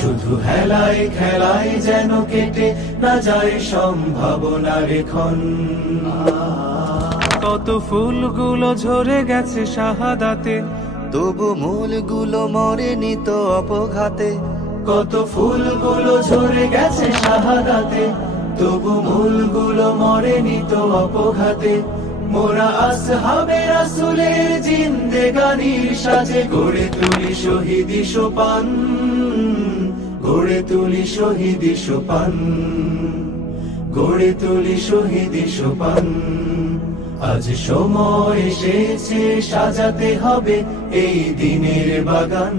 শুধু হেলায় খেলায় যেন কেটে না যায় সম্ভাবনা রেখন কত ফুলগুলো ঝরে গেছে শাহাদাতে তবু মূলগুলো মরে নিত অপঘাতে কত ফুলগুলো ঝরে গেছে শাহাদাতে তবু মূলগুলো মরে নিত অপঘাতে মোরা আসহাবে রাসুলের জিন্দেগানির সাজে গড়ে তুলি শহীদি সোপান গড়ে তুলি শহীদি সোপান গড়ে তুলি শহীদি সোপান আজ সময় এসেছে সাজাতে হবে এই দিনের বাগান